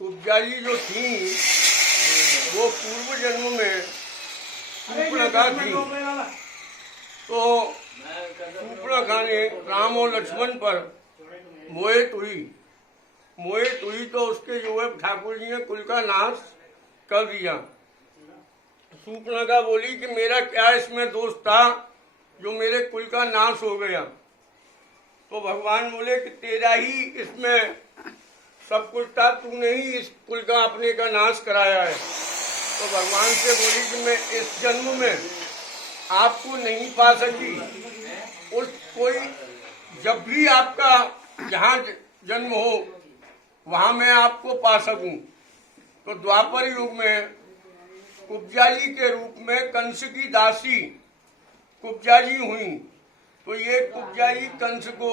कुब्जा जी जो थी वो पूर्व जन्म में सूर्पणखा थी। तो सूर्पणखा ने राम और लक्ष्मण पर मोहित हुई तो उसके जो है ठाकुर जी ने कुल का नाश कर दिया। सूर्पणखा बोली कि मेरा क्या इसमें दोष था जो मेरे कुल का नाश हो गया। तो भगवान बोले कि तेरा ही इसमें सब कुछ था, तूने ही इस कुल का अपने का नाश कराया है। तो भगवान से बोली कि मैं इस जन्म में आपको नहीं पा सकी, उस कोई जब भी आपका जहाँ जन्म हो वहाँ मैं आपको पा सकूं। तो द्वापर युग में कुब्जा जी के रूप में कंस की दासी कुब्जा जी हुई। तो ये कुब्जा जी कंस को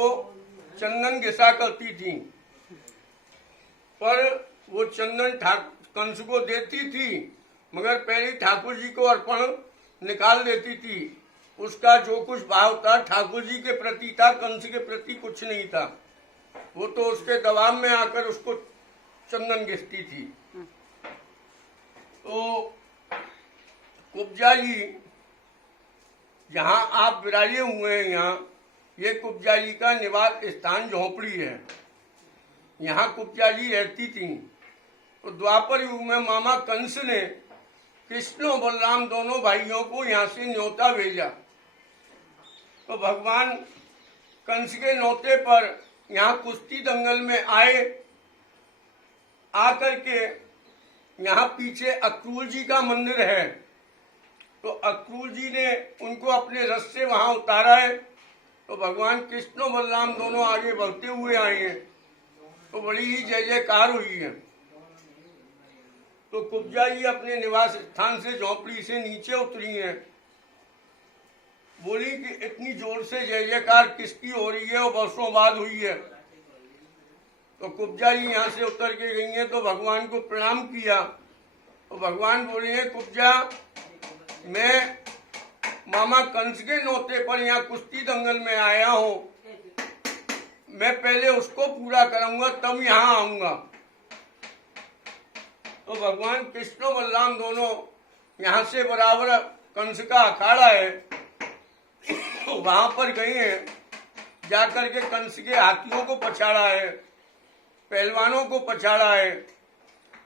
चंदन घिसा करती थी, पर वो चंदन कंस को देती थी मगर पहले ठाकुर जी को अर्पण निकाल देती थी। उसका जो कुछ भाव था ठाकुर जी के प्रति था, कंस के प्रति कुछ नहीं था। वो तो उसके दबाव में आकर उसको चंदन घिसती थी। तो कुब्जा जी जहाँ आप विराजे हुए हैं, यहाँ ये कुब्जा जी का निवास स्थान झोपड़ी है। यहाँ कुब्जा जी रहती थी। तो द्वापर युग में मामा कंस ने कृष्ण और बलराम दोनों भाइयों को यहाँ से न्योता भेजा। तो भगवान कंस के न्योते पर यहाँ कुश्ती दंगल में आए। आकर के यहाँ पीछे अक्रूर जी का मंदिर है। तो अक्रूर जी ने उनको अपने रथ से वहां उतारा है। तो भगवान कृष्ण और बलराम दोनों आगे बढ़ते हुए आए हैं। तो बड़ी ही जय जयकार हुई है। तो कुब्जा जी अपने निवास स्थान से झोपड़ी से नीचे उतरी हैं। बोली कि इतनी जोर से जय जयकार किसकी हो रही है और वर्षों बाद हुई है। तो कुब्जा जी यहाँ से उतर के गई हैं। तो भगवान को प्रणाम किया। तो भगवान बोले हैं कुब्जा, मैं मामा कंस के नोते पर यहाँ कुश्ती दंगल में आया हूँ, मैं पहले उसको पूरा करूंगा तब यहाँ आऊंगा। तो भगवान कृष्ण बलराम दोनों यहाँ से बराबर कंस का अखाड़ा है वहां पर गए हैं। जाकर के कंस के हाथियों को पछाड़ा है, पहलवानों को पछाड़ा है।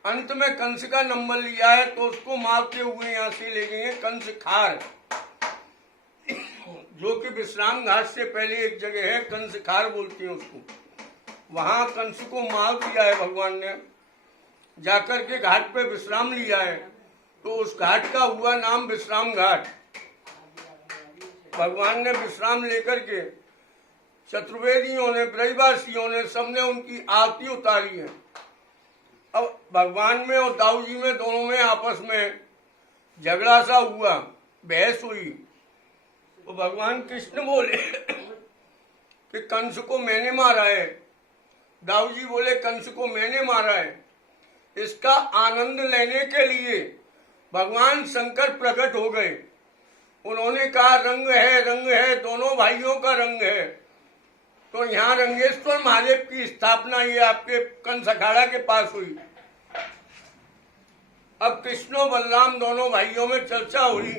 अंत में कंस का नंबर लिया है तो उसको मारते हुए यहाँ से ले गए हैं कंस खार, जो कि विश्राम घाट से पहले एक जगह है, कंस खार बोलती हैं उसको। वहां कंस को मार दिया है भगवान ने। जाकर के घाट पे विश्राम लिया है तो उस घाट का हुआ नाम विश्राम घाट। भगवान ने विश्राम लेकर के चतुर्वेदियों ने, ब्रजवासियों ने, सबने उनकी आरती उतारी है। अब भगवान में और दाऊ जी में दोनों में आपस में झगड़ा सा हुआ, बहस हुई। तो भगवान कृष्ण बोले कि कंस को मैंने मारा है। दाऊ जी बोले कंस को मैंने मारा है। इसका आनंद लेने के लिए भगवान शंकर प्रकट हो गए। उन्होंने कहा रंग है, दोनों भाइयों का रंग है। तो यहाँ रंगेश्वर महादेव की स्थापना ये आपके कंस अखाड़ा के पास हुई। अब कृष्ण बलराम दोनों भाइयों में चर्चा हुई।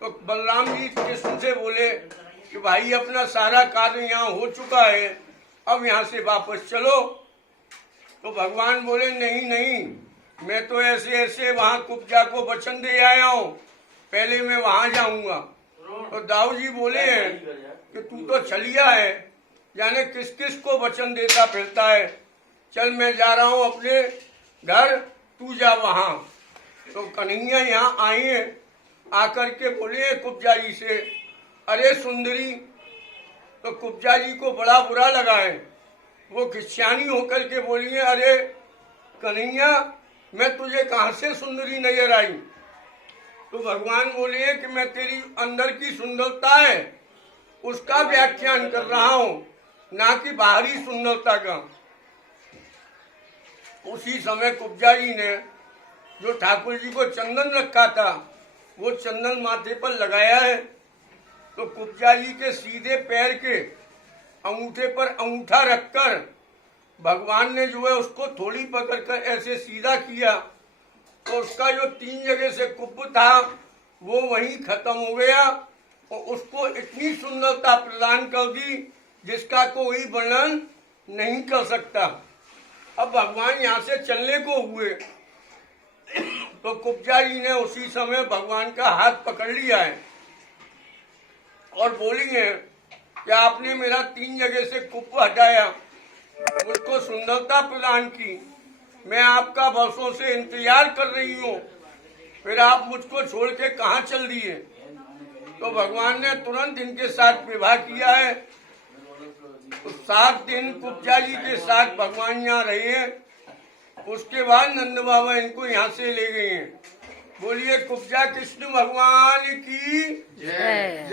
तो बलराम जी कृष्ण से बोले कि भाई अपना सारा कार्य यहाँ हो चुका है, अब यहाँ से वापस चलो। तो भगवान बोले नहीं, मैं तो ऐसे वहां कुब्जा को वचन दे आया हूँ, पहले मैं वहां जाऊंगा। तो दाऊ जी बोले हैं कि तू तो छलिया है, जाने किस किस को वचन देता फिरता है। चल मैं जा रहा हूँ अपने घर, तू जा वहां। तो कन्हैया यहाँ आई है। आकर के बोले कुब्जा जी से, अरे सुंदरी। तो कुब्जा जी को बड़ा बुरा लगा है। वो खिस्यानी होकर के बोली है, अरे कन्हैया, मैं तुझे कहाँ से सुंदरी नजर आई। तो भगवान बोले कि मैं तेरी अंदर की सुंदरता है उसका व्याख्यान कर रहा हूँ, ना कि बाहरी सुंदरता का। उसी समय कुब्जा जी ने जो ठाकुर जी को चंदन रखा था वो चंदन माथे पर लगाया है। तो कुब्जा जी के सीधे पैर के अंगूठे पर अंगूठा रखकर भगवान ने जो है उसको थोड़ी पकड़कर ऐसे सीधा किया तो उसका जो 3 जगह से कुप्प था वो वहीं खत्म हो गया और उसको इतनी सुंदरता प्रदान कर दी जिसका कोई वर्णन नहीं कर सकता। अब भगवान यहाँ से चलने को हुए तो कुब्जा जी ने उसी समय भगवान का हाथ पकड़ लिया है और बोली है कि आपने मेरा 3 जगह से कुप्प हटाया, मुझको सुंदरता प्रदान की, मैं आपका वर्षों से इंतजार कर रही हूँ, फिर आप मुझको छोड़ के कहाँ चल दिए। तो भगवान ने तुरंत इनके साथ विवाह किया है। तो 7 दिन कुब्जा जी के साथ भगवान यहाँ रहे हैं। उसके बाद नंद बाबा इनको यहाँ से ले गए हैं। बोलिए कुब्जा कृष्ण भगवान की जय।